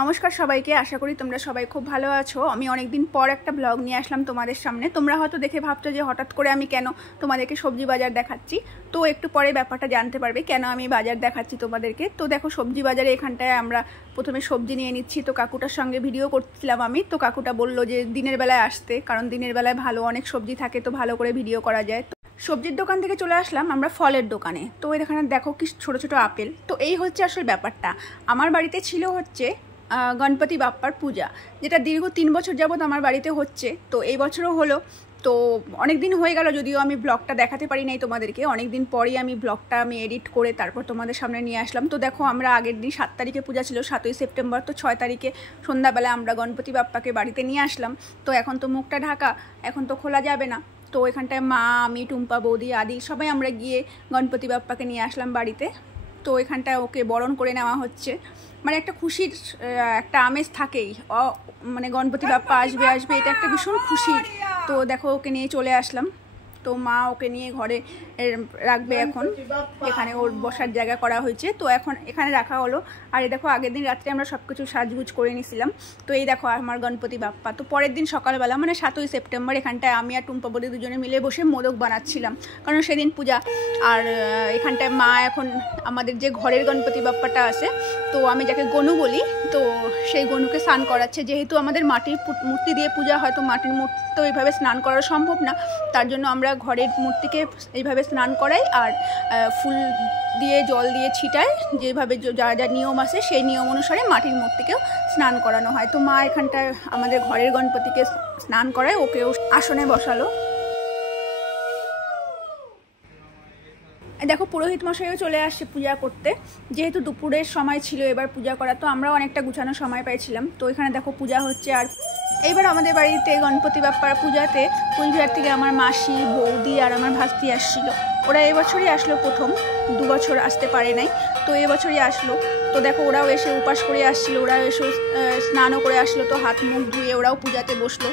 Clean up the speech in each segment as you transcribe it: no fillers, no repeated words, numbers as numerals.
নমস্কার সবাইকে, আশা করি তোমরা সবাই খুব ভালো আছো। আমি অনেকদিন পর একটা ব্লগ নিয়ে আসলাম তোমাদের সামনে। তোমরা হয়তো দেখে ভাবছো যে হঠাৎ করে আমি কেন তোমাদেরকে সবজি বাজার দেখাচ্ছি। তো একটু পরে ব্যাপারটা জানতে পারবে কেন আমি বাজার দেখাচ্ছি তোমাদেরকে। তো দেখো, সবজি বাজারে এখানটায় আমরা প্রথমে সবজি নিয়ে নিচ্ছি। তো কাকুটার সঙ্গে ভিডিও করছিলাম আমি, তো কাকুটা বললো যে দিনের বেলায় আসতে, কারণ দিনের বেলায় ভালো অনেক সবজি থাকে, তো ভালো করে ভিডিও করা যায়। সবজির দোকান থেকে চলে আসলাম আমরা ফলের দোকানে। তো এখানে দেখো কি ছোট ছোট আপেল। তো এই হচ্ছে আসল ব্যাপারটা। আমার বাড়িতে ছিল হচ্ছে গণপতি বাপ্পার পূজা, যেটা দীর্ঘ 3 বছর যাবৎ আমার বাড়িতে হচ্ছে। তো এই বছরও হলো। তো অনেক দিন হয়ে গেল, যদিও আমি ব্লগটা দেখাতে পারি নাই তোমাদেরকে। অনেক দিন পরেই আমি ব্লগটা এডিট করে তারপর তোমাদের সামনে নিয়ে আসলাম। তো দেখো, আমরা আগের দিন 7 তারিখে পূজা ছিল, 7ই সেপ্টেম্বর। তো 6 তারিখে সন্ধ্যাবেলা আমরা গণপতি বাপ্পাকে বাড়িতে নিয়ে আসলাম। তো এখন তো মুখটা ঢাকা, এখন তো খোলা যাবে না। তো এখানটায় মা, আমি, টুম্পা, বৌদি, আদি সবাই আমরা গিয়ে গণপতি বাপ্পাকে নিয়ে আসলাম বাড়িতে। তো এখানটায় ওকে বরণ করে নেওয়া হচ্ছে। মানে একটা খুশির একটা আমেজ থাকেই, মানে গণপতি বাপ্পা আসবে আসবে, এটা একটা ভীষণ খুশি। তো দেখো, ওকে নিয়ে চলে আসলাম। তো মা ওকে নিয়ে ঘরে রাখবে এখন। এখানে ওর বসার জায়গা করা হয়েছে, তো এখন এখানে রাখা হলো। আর এই দেখো, আগের দিন রাত্রে আমরা সব কিছু সাজগুজ করে নিয়েছিলাম। তো এই দেখো আমার গণপতি বাপ্পা। তো পরের দিন সকালবেলা মানে 7ই সেপ্টেম্বর এখানটায় আমি আর টুম্পা বৌদি দুজনে মিলে বসে মোদক বানাচ্ছিলাম, কারণ সেদিন পূজা। আর এখানটায় মা এখন আমাদের যে ঘরের গণপতি বাপ্পাটা আছে, তো আমি যাকে গনু বলি, তো সেই গনুকে স্নান করাচ্ছে। যেহেতু আমাদের মাটির মূর্তি দিয়ে পূজা হয়, তো মাটির মূর্তি তো এইভাবে স্নান করা সম্ভব না। তার জন্য আমরা ঘরের মূর্তিকে এইভাবে স্নান করাই, আর ফুল দিয়ে জল দিয়ে ছিটাই, যেভাবে যা যা নিয়ম আছে সেই নিয়ম অনুসারে মাটির মূর্তিকেও স্নান করানো হয়। তো মা এখানটায় আমাদের ঘরের গণপতিকে স্নান করায়, ওকেও আসনে বসালো। দেখো, পুরোহিত মশাইও চলে আসছে পূজা করতে। যেহেতু দুপুরের সময় ছিল এবার পূজা করা, তো আমরাও অনেকটা গুছানোর সময় পাইছিলাম। তো এখানে দেখো পূজা হচ্ছে। আর এইবার আমাদের বাড়িতে গণপতি বাপ্পার পূজাতে কুচবিহার থেকে আমার মাসি, বৌদি আর আমার ভাস্তি আসছিল। ওরা এবছরই আসলো, প্রথম 2 বছর আসতে পারে নাই, তো এবছরই আসলো। তো দেখো, ওরাও এসে উপাস করে আসছিল, ওরাও এসে স্নানও করে আসলো। তো হাত মুখ ধুয়ে ওরাও পূজাতে বসলো।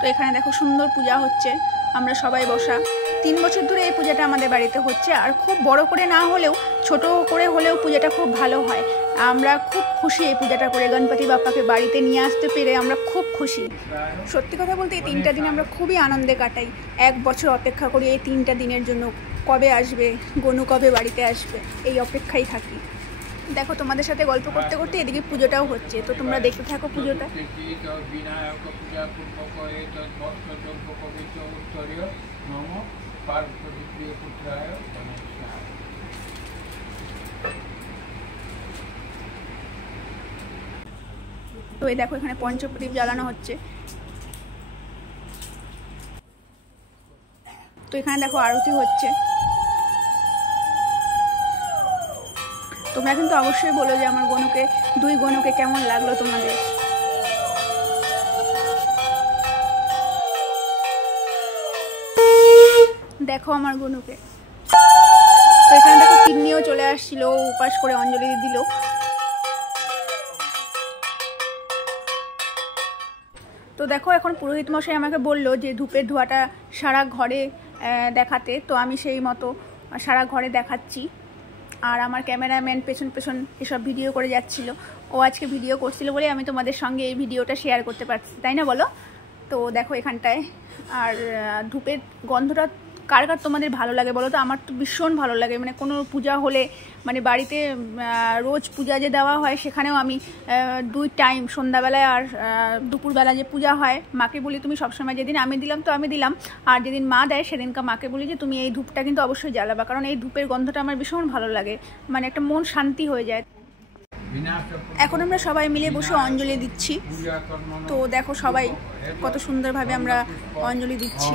তো এখানে দেখো সুন্দর পূজা হচ্ছে, আমরা সবাই বসা। 3 বছর ধরে এই পূজাটা আমাদের বাড়িতে হচ্ছে। আর খুব বড় করে না হলেও, ছোট করে হলেও পূজাটা খুব ভালো হয়। আমরা খুব খুশি এই পূজাটা করে, গণপতি বাপ্পাকে বাড়িতে নিয়ে আসতে পেরে আমরা খুব খুশি। সত্যি কথা বলতে এই 3টা দিন আমরা খুবই আনন্দে কাটাই। 1 বছর অপেক্ষা করি এই 3টা দিনের জন্য, কবে আসবে গনু, কবে বাড়িতে আসবে, এই অপেক্ষাই থাকি। দেখো, তোমাদের সাথে গল্প করতে করতে এদিকে পুজোটাও হচ্ছে, তো তোমরা দেখতে থাকো পুজোটা। তো এই দেখো, এখানে পঞ্চপ্রদীপ জ্বালানো হচ্ছে। তো এখানে দেখো আরতি হচ্ছে। তোমরা কিন্তু অবশ্যই বলো যে আমার গনুকে, 2 গনুকে কেমন লাগলো তোমাদের। দেখো আমার গনুকে। তো এখানে দেখো কিন্নিও চলে আসছিল, উপাস করে অঞ্জলি দিল। তো দেখো, এখন পুরোহিত মশাই আমাকে বললো যে ধূপের ধোঁয়াটা সারা ঘরে দেখাতে। তো আমি সেই মতো সারা ঘরে দেখাচ্ছি। আর আমার ক্যামেরাম্যান পেছন পেছন এসব ভিডিও করে যাচ্ছিল। ও আজকে ভিডিও করছিল বলে আমি তোমাদের সঙ্গে এই ভিডিওটা শেয়ার করতে পারছি, তাই না বলো? তো দেখো এখানটায়। আর ধূপের গন্ধটা কার কার তোমাদের ভালো লাগে বলো তো? আমার তো ভীষণ ভালো লাগে। মানে কোনো পূজা হলে, মানে বাড়িতে রোজ পূজা যে দেওয়া হয়, সেখানেও আমি 2 টাইম, সন্ধ্যাবেলায় আর দুপুরবেলা যে পূজা হয়, মাকে বলি তুমি সবসময়, যেদিন আমি দিলাম তো আমি দিলাম, আর যেদিন মা দেয় সেদিনকে মাকে বলি যে তুমি এই ধূপটা কিন্তু অবশ্যই জ্বালাবা, কারণ এই ধূপের গন্ধটা আমার ভীষণ ভালো লাগে। মানে একটা মন শান্তি হয়ে যায়। এখন আমরা সবাই মিলে বসে অঞ্জলি দিচ্ছি। তো দেখো সবাই কত সুন্দরভাবে আমরা অঞ্জলি দিচ্ছি।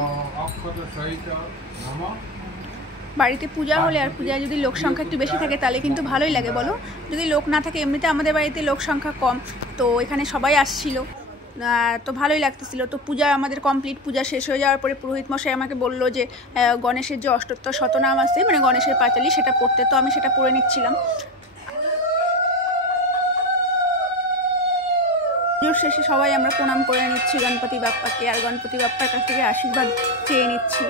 বাড়িতে পূজা হলে আর পূজায় যদি লোক সংখ্যা একটু বেশি থাকে তাহলে কিন্তু ভালোই লাগে বলো। যদি লোক না থাকে, এমনিতে আমাদের বাড়িতে লোক সংখ্যা কম, তো এখানে সবাই আসছিল, তো ভালোই লাগতেছিল। তো পূজা আমাদের কমপ্লিট। পূজা শেষ হয়ে যাওয়ার পরে পুরোহিত মশাই আমাকে বললো যে গণেশের যে অষ্টোত্তর শতনাম আছে, মানে গণেশের পাঁচালী, সেটা পড়তে। তো আমি সেটা পড়ে নিচ্ছিলাম। পুজোর শেষে সবাই আমরা প্রণাম করে নিচ্ছি গণপতি বাপ্পাকে, আর গণপতি বাপ্পার কাছ থেকে আশীর্বাদ চেয়ে নিচ্ছি।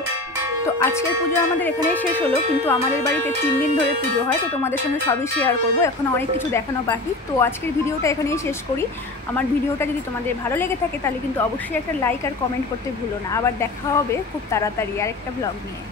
তো আজকের পুজো আমাদের এখানেই শেষ হলো, কিন্তু আমাদের বাড়িতে 3 দিন ধরে পুজো হয়, তো তোমাদের সঙ্গে সবই শেয়ার করবো। এখন অনেক কিছু দেখানো বাকি। তো আজকের ভিডিওটা এখানেই শেষ করি। আমার ভিডিওটা যদি তোমাদের ভালো লেগে থাকে তাহলে কিন্তু অবশ্যই একটা লাইক আর কমেন্ট করতে ভুলো না। আবার দেখা হবে খুব তাড়াতাড়ি আর একটা ব্লগ নিয়ে।